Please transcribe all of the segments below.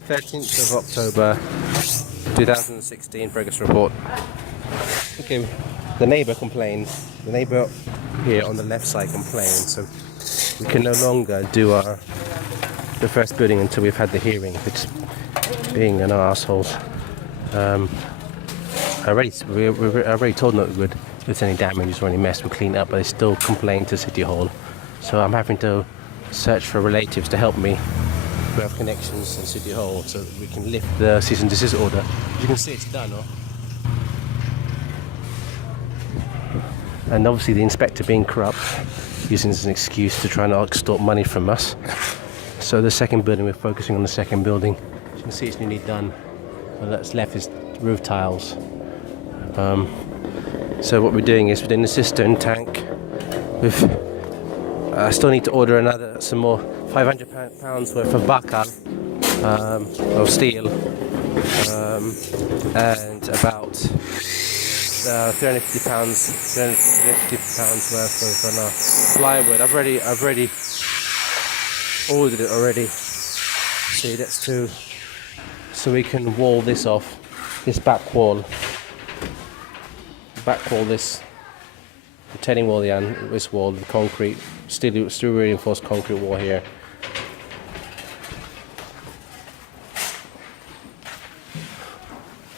13th of October 2016 progress report. Okay, the neighbour complains. The neighbour here on the left side complains, so we can no longer do the first building until we've had the hearing, which being an assholes. I already told them that we would, if there's any damage or any mess, we'll clean it up, but they still complain to City Hall. So I'm having to search for relatives to help me who have connections in City Hall so that we can lift the cease and desist order. As you can see, it's done, And obviously the inspector being corrupt, using this as an excuse to try and extort money from us. So the second building, we're focusing on the second building. As you can see, it's nearly done. All that's left is roof tiles. So what we're doing is we're doing the cistern tank. I still need to order some more £500 worth of bakal, of steel, and about £350 worth of plywood. I've already ordered it already. See, that's so we can wall this off, this back wall, this retaining wall, this wall, the concrete, still reinforced concrete wall here.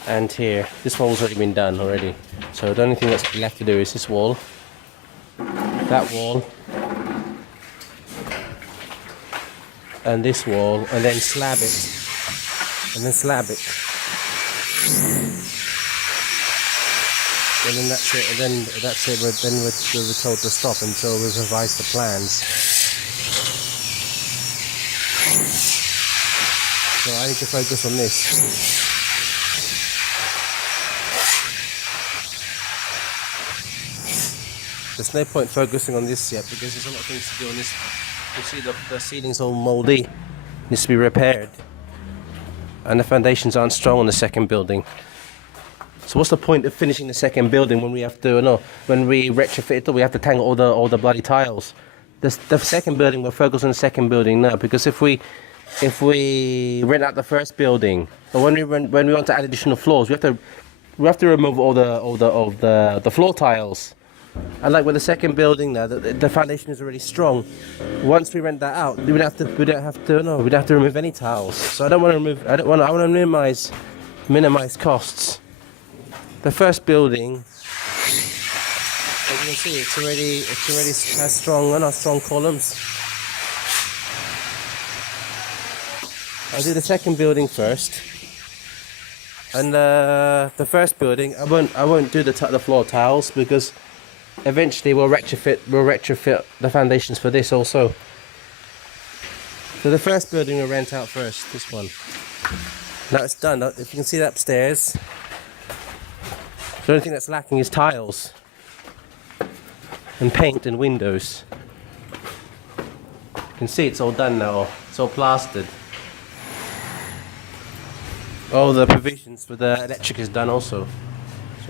And here, this wall's already been done already. So the only thing that's left to do is this wall, that wall, and this wall, and then slab it. And then that's it. And then that's it. Then we're told to stop until we revise the plans. So I need to focus on this. There's no point focusing on this yet because there's a lot of things to do on this. You see the ceiling's all mouldy, needs to be repaired, and the foundations aren't strong on the second building. So what's the point of finishing the second building when we have to, when we retrofit it, we have to tangle all the bloody tiles? The second building, we're focused on the second building now, because if we rent out the first building, or when we want to add additional floors, we have to remove all the floor tiles. And like with the second building now, the foundation is already strong. Once we rent that out, we'd have to remove any tiles. So I want to minimize costs. The first building, as you can see, it's already has strong columns. I'll do the second building first. And the first building, I won't do the floor tiles because eventually we'll retrofit the foundations for this also. So the first building we'll rent out first, this one. Now it's done. If you can see that upstairs, the only thing that's lacking is tiles and paint and windows. You can see it's all done now. It's all plastered. All the provisions for the electric is done also.